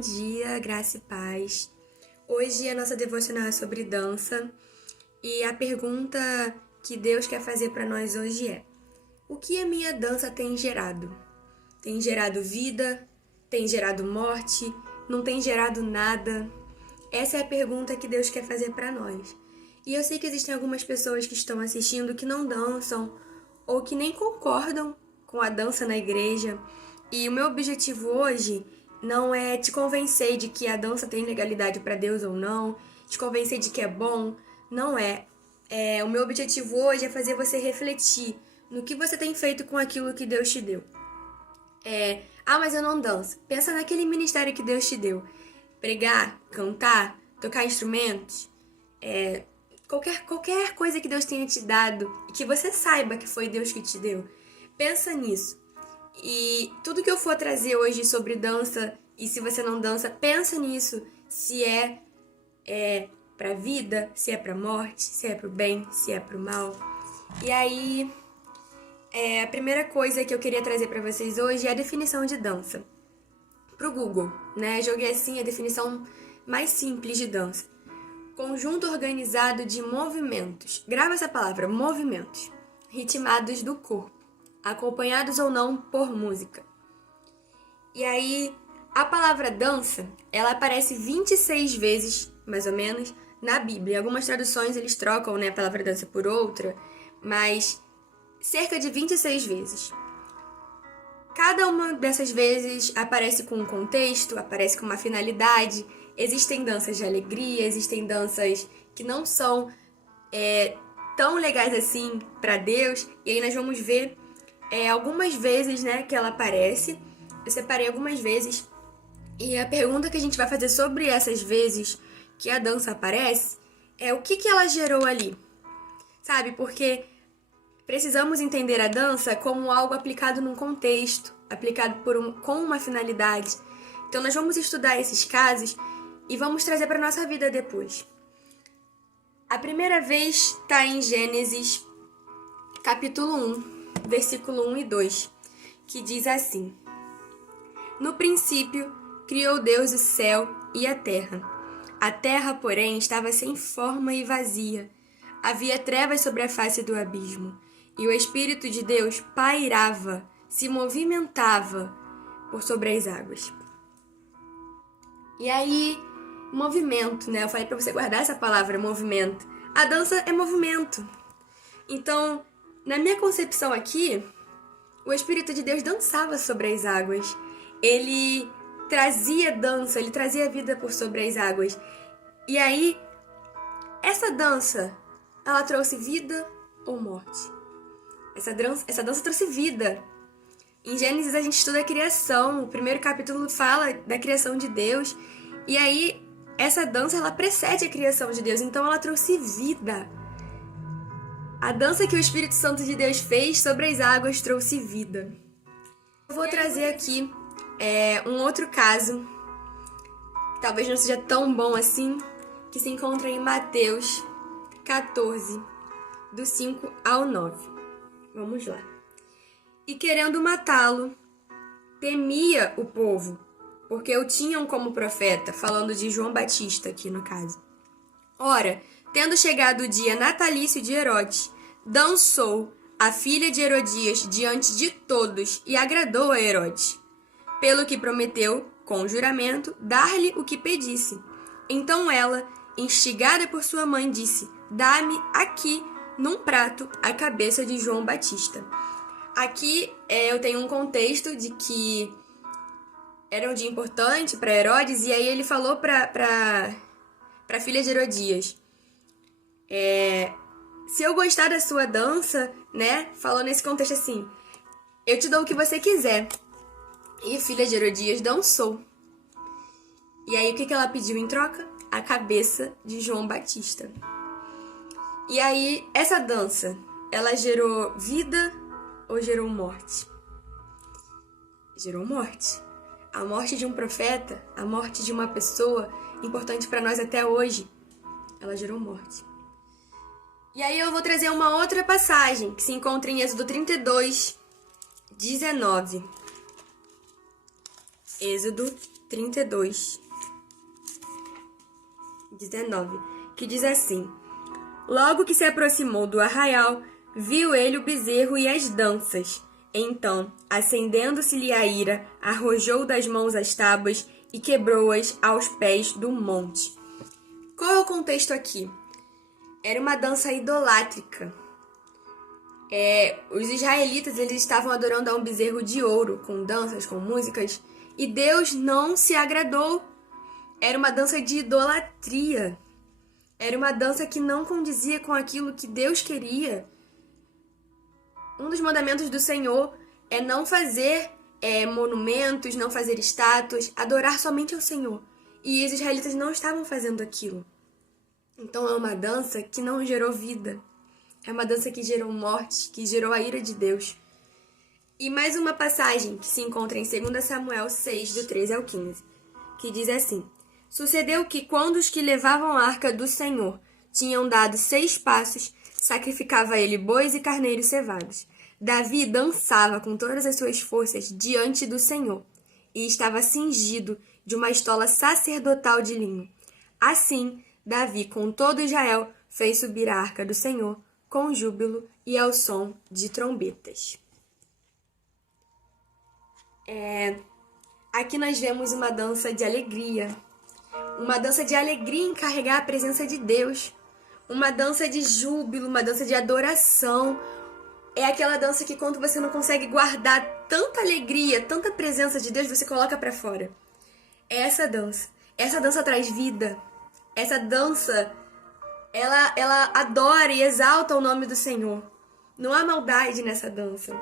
dia, graça e paz. Hoje a nossa devocional é sobre dança e a pergunta que Deus quer fazer para nós hoje é: o que a minha dança tem gerado? Tem gerado vida? Tem gerado morte? Não tem gerado nada? Essa é a pergunta que Deus quer fazer para nós. E eu sei que existem algumas pessoas que estão assistindo que não dançam ou que nem concordam com a dança na igreja. E o meu objetivo hoje não é te convencer de que a dança tem legalidade para Deus ou não, te convencer de que é bom, não é. O meu objetivo hoje é fazer você refletir no que você tem feito com aquilo que Deus te deu. Mas eu não danço. Pensa naquele ministério que Deus te deu. Pregar, cantar, tocar instrumentos, qualquer coisa que Deus tenha te dado e que você saiba que foi Deus que te deu. Pensa nisso. E tudo que eu for trazer hoje sobre dança, e se você não dança, pensa nisso. Se é pra vida, se é pra morte, se é pro bem, se é pro mal. E aí, a primeira coisa que eu queria trazer pra vocês hoje é a definição de dança. Pro Google, né? Joguei assim a definição mais simples de dança. Conjunto organizado de movimentos. Grava essa palavra, movimentos. Ritmados do corpo, acompanhados ou não por música. E aí, a palavra dança, ela aparece 26 vezes, mais ou menos, na Bíblia. Em algumas traduções eles trocam, né, a palavra dança por outra, mas cerca de 26 vezes. Cada uma dessas vezes aparece com um contexto, aparece com uma finalidade. Existem danças de alegria, existem danças que não são tão legais assim para Deus. E aí nós vamos ver algumas vezes, né, que ela aparece. Eu separei algumas vezes. E a pergunta que a gente vai fazer sobre essas vezes que a dança aparece é o que ela gerou ali. Sabe? Porque precisamos entender a dança como algo aplicado num contexto, aplicado com uma finalidade. Então nós vamos estudar esses casos e vamos trazer para nossa vida depois. A primeira vez está em Gênesis, capítulo 1, versículo 1 e 2, que diz assim: No princípio, criou Deus o céu e a terra. A terra, porém, estava sem forma e vazia. Havia trevas sobre a face do abismo, e o Espírito de Deus pairava, se movimentava por sobre as águas. E aí, movimento, né? Eu falei pra você guardar essa palavra, movimento. A dança é movimento. Então, na minha concepção aqui, o Espírito de Deus dançava sobre as águas. Ele trazia dança, ele trazia vida por sobre as águas. E aí, essa dança, ela trouxe vida ou morte? Essa dança trouxe vida. Em Gênesis a gente estuda a criação, o primeiro capítulo fala da criação de Deus. E aí, essa dança, ela precede a criação de Deus, então ela trouxe vida. A dança que o Espírito Santo de Deus fez sobre as águas trouxe vida. Eu vou trazer aqui um outro caso, que talvez não seja tão bom assim, que se encontra em Mateus 14, do 5 ao 9. Vamos lá. E querendo matá-lo, temia o povo, porque o tinham como profeta, falando de João Batista aqui no caso. Ora, tendo chegado o dia natalício de Herodes, dançou a filha de Herodias diante de todos e agradou a Herodes, pelo que prometeu, com juramento, dar-lhe o que pedisse. Então ela, instigada por sua mãe, disse: Dá-me aqui, num prato, a cabeça de João Batista. Aqui eu tenho um contexto de que era um dia importante para Herodes, e aí ele falou para a filha de Herodias: se eu gostar da sua dança, né? Falou nesse contexto assim: eu te dou o que você quiser. E a filha de Herodias dançou. E aí o que ela pediu em troca? A cabeça de João Batista. E aí essa dança, ela gerou vida ou gerou morte? Gerou morte. A morte de um profeta, a morte de uma pessoa importante para nós até hoje, ela gerou morte. E aí eu vou trazer uma outra passagem que se encontra em Êxodo 32, 19. Êxodo 32, 19, que diz assim: Logo que se aproximou do arraial, viu ele o bezerro e as danças. Então, acendendo-se-lhe a ira, arrojou das mãos as tábuas e quebrou-as aos pés do monte. Qual é o contexto aqui? Era uma dança idolátrica. Os israelitas eles estavam adorando a um bezerro de ouro, com danças, com músicas, e Deus não se agradou. Era uma dança de idolatria. Era uma dança que não condizia com aquilo que Deus queria. Um dos mandamentos do Senhor é não fazer monumentos, não fazer estátuas, adorar somente ao Senhor. E os israelitas não estavam fazendo aquilo. Então é uma dança que não gerou vida. É uma dança que gerou morte, que gerou a ira de Deus. E mais uma passagem que se encontra em 2 Samuel 6, do 13 ao 15, que diz assim: Sucedeu que, quando os que levavam a arca do Senhor tinham dado 6 passos, sacrificava ele bois e carneiros cevados. Davi dançava com todas as suas forças diante do Senhor, e estava cingido de uma estola sacerdotal de linho. Assim, Davi, com todo Israel, fez subir a arca do Senhor com júbilo e ao som de trombetas. Aqui nós vemos uma dança de alegria. Uma dança de alegria em carregar a presença de Deus. Uma dança de júbilo, uma dança de adoração. É aquela dança que quando você não consegue guardar tanta alegria, tanta presença de Deus, você coloca pra fora. É essa dança. Essa dança traz vida. Essa dança, ela adora e exalta o nome do Senhor. Não há maldade nessa dança.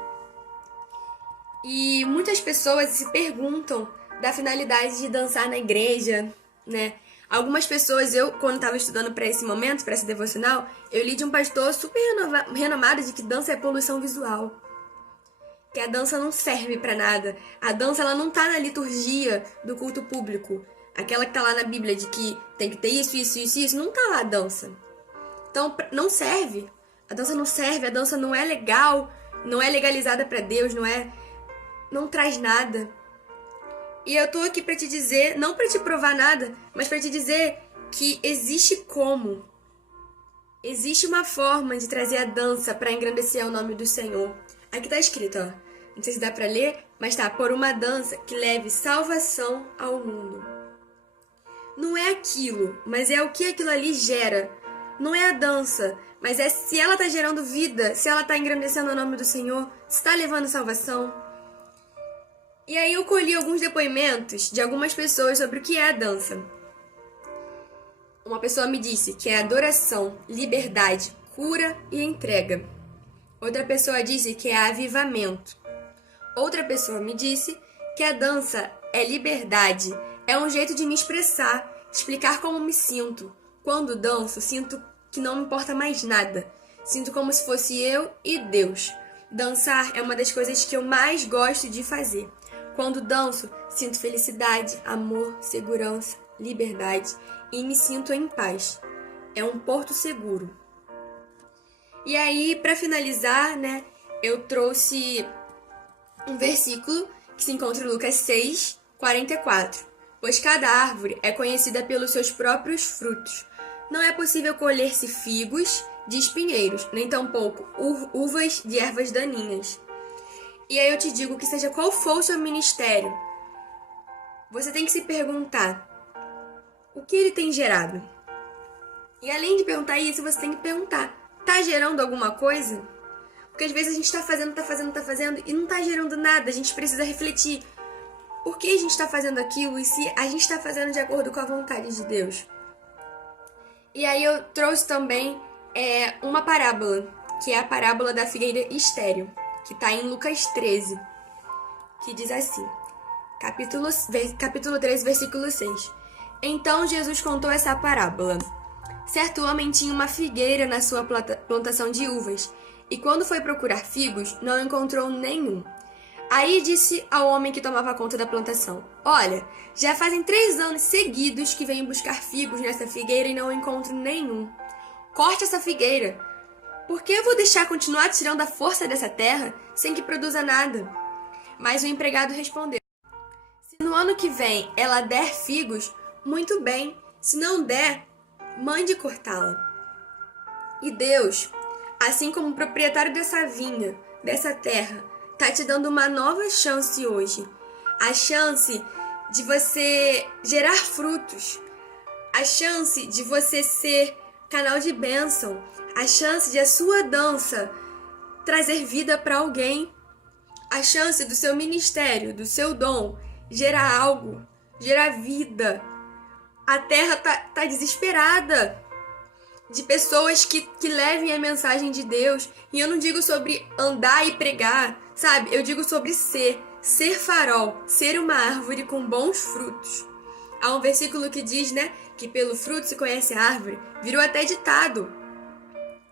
E muitas pessoas se perguntam da finalidade de dançar na igreja, né? Algumas pessoas, quando estava estudando para esse momento, para esse devocional, eu li de um pastor super renomado de que dança é poluição visual. Que a dança não serve para nada. A dança ela não tá na liturgia do culto público. Aquela que tá lá na Bíblia de que tem que ter isso, não tá lá a dança. Então, não serve. A dança não serve, a dança não é legal, não é legalizada para Deus, não traz nada. E eu tô aqui pra te dizer, não pra te provar nada, mas pra te dizer que existe como. Existe uma forma de trazer a dança pra engrandecer o nome do Senhor. Aqui tá escrito, ó. Não sei se dá pra ler, mas tá, por uma dança que leve salvação ao mundo. Não é aquilo, mas é o que aquilo ali gera. Não é a dança, mas é se ela tá gerando vida, se ela tá engrandecendo o nome do Senhor, se tá levando salvação. E aí eu colhi alguns depoimentos de algumas pessoas sobre o que é a dança. Uma pessoa me disse que é adoração, liberdade, cura e entrega. Outra pessoa disse que é avivamento. Outra pessoa me disse que a dança é liberdade, é um jeito de me expressar, explicar como me sinto. Quando danço, sinto que não me importa mais nada. Sinto como se fosse eu e Deus. Dançar é uma das coisas que eu mais gosto de fazer. Quando danço, sinto felicidade, amor, segurança, liberdade e me sinto em paz. É um porto seguro. E aí, para finalizar, né, eu trouxe um versículo que se encontra em Lucas 6, 44. Pois cada árvore é conhecida pelos seus próprios frutos. Não é possível colher-se figos de espinheiros, nem tampouco uvas de ervas daninhas. E aí eu te digo que seja qual for o seu ministério, você tem que se perguntar o que ele tem gerado. E além de perguntar isso, você tem que perguntar, tá gerando alguma coisa? Porque às vezes a gente tá fazendo e não tá gerando nada. A gente precisa refletir por que a gente tá fazendo aquilo e se a gente tá fazendo de acordo com a vontade de Deus. E aí eu trouxe também uma parábola, que é a parábola da figueira estéril, que está em Lucas 13, que diz assim, capítulo 13, versículo 6. Então Jesus contou essa parábola. Certo homem tinha uma figueira na sua plantação de uvas, e quando foi procurar figos, não encontrou nenhum. Aí disse ao homem que tomava conta da plantação, olha, já fazem 3 anos seguidos que venho buscar figos nessa figueira e não encontro nenhum. Corte essa figueira. Por que eu vou deixar continuar tirando a força dessa terra sem que produza nada? Mas o empregado respondeu, se no ano que vem ela der figos, muito bem. Se não der, mande cortá-la. E Deus, assim como o proprietário dessa vinha, dessa terra, tá te dando uma nova chance hoje. A chance de você gerar frutos. A chance de você ser canal de bênção. A chance de a sua dança trazer vida para alguém. A chance do seu ministério, do seu dom, gerar algo, gerar vida. A terra tá desesperada de pessoas que levem a mensagem de Deus. E eu não digo sobre andar e pregar, sabe? Eu digo sobre ser farol, ser uma árvore com bons frutos. Há um versículo que diz, né, que pelo fruto se conhece a árvore. Virou até ditado.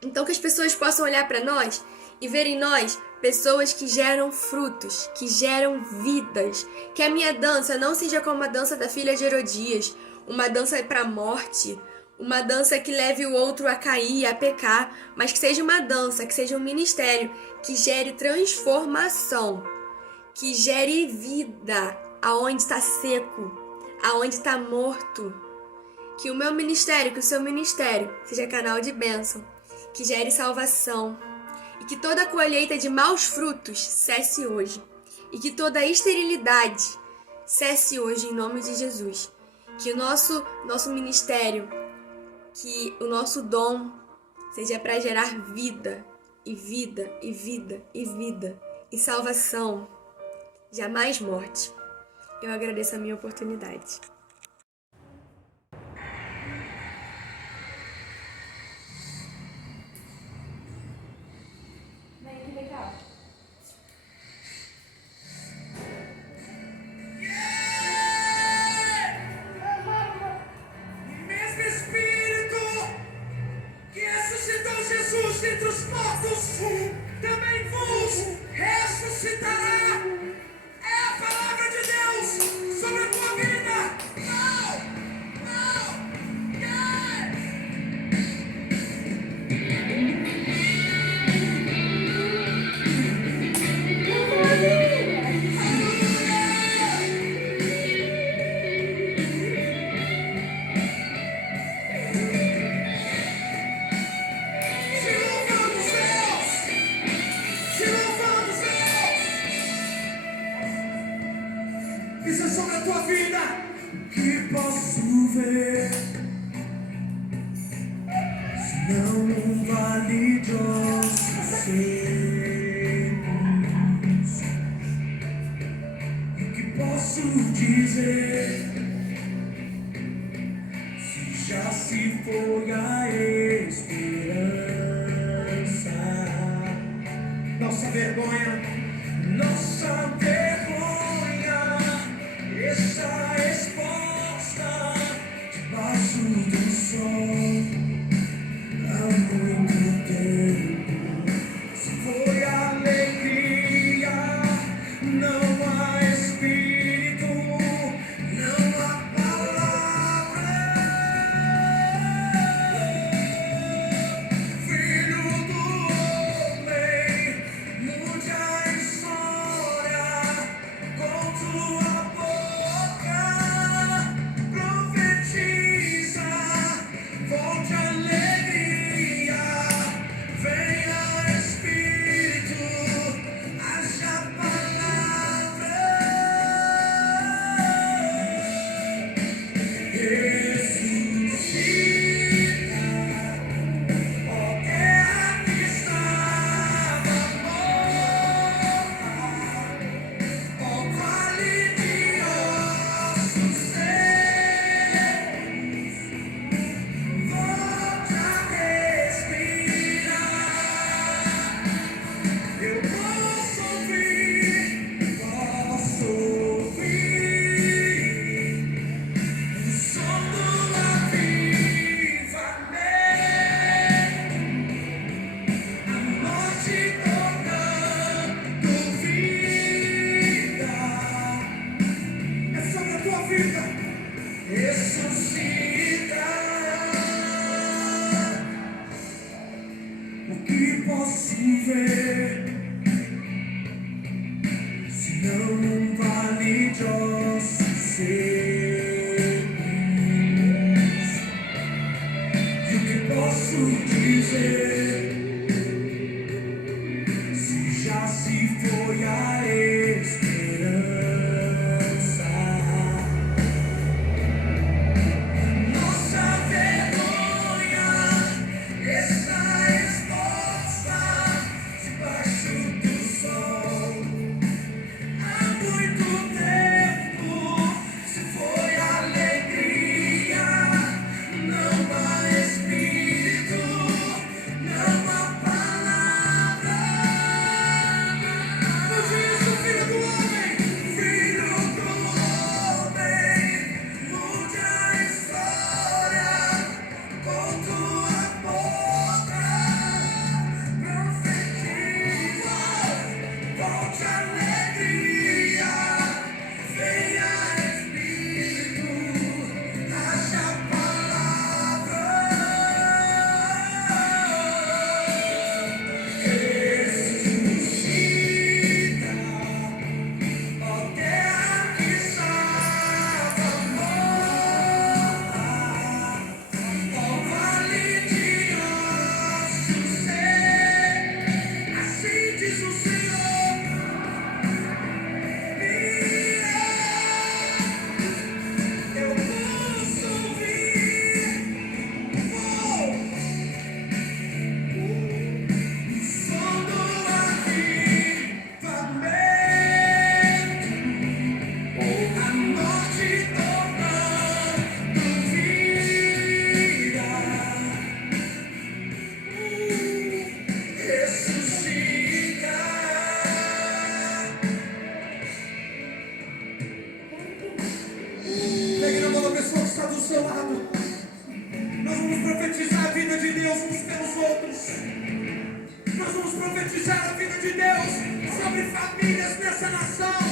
Então que as pessoas possam olhar para nós e ver em nós pessoas que geram frutos, que geram vidas. Que a minha dança não seja como a dança da filha de Herodias, uma dança para a morte, uma dança que leve o outro a cair, a pecar, mas que seja uma dança, que seja um ministério que gere transformação, que gere vida aonde está seco, aonde está morto. Que o meu ministério, que o seu ministério seja canal de bênção, que gere salvação. E que toda a colheita de maus frutos cesse hoje. E que toda a esterilidade cesse hoje em nome de Jesus. Que o nosso ministério, que o nosso dom seja para gerar vida, e vida, e vida, e vida, e salvação, jamais morte. Eu agradeço a minha oportunidade. Jesus dentre os mortos também vos ressuscitará. É a palavra de Deus sobre a tua vida. Isso é sobre a tua vida. O que posso ver, se não um vale de ossos secos? O que posso dizer, se já se foi a esperança? Nossa vergonha, nossa vergonha está exposta debaixo do sol há muito tempo. Se foi alegria, não há espírito, não há palavra. Filho do homem, mude a história com tua boca, profetiza, volte a alegria, venha Espírito, haja palavra. Ressuscita, ó terra que estava morta, ó vale de ossos secos, volte a respirar. Eu posso ouvir o som do avivamento, a morte tornando vida. É sobre a tua vida. Ressuscita. O que posso ver, se não um vale de ossos se foi a esperança. Nossa vergonha está exposta debaixo do sol. Há muito tempo se foi alegria, não há espírito, não há palavra. Não diz o filho do homem, mude a história com tua boca, profetiza, volte a alegria, venha Espírito, haja a palavra. Ressuscita, ó terra que estava morta, ó vale de ossos secos, assim diz o Senhor. Eu posso ouvir o som do avivamento, a morte tornando vida. Ressuscita. Pegue na mão da pessoa que está do seu lado. Nós vamos profetizar a vida de Deus uns pelos outros. Nós vamos profetizar a vida de Deus sobre famílias nessa nação.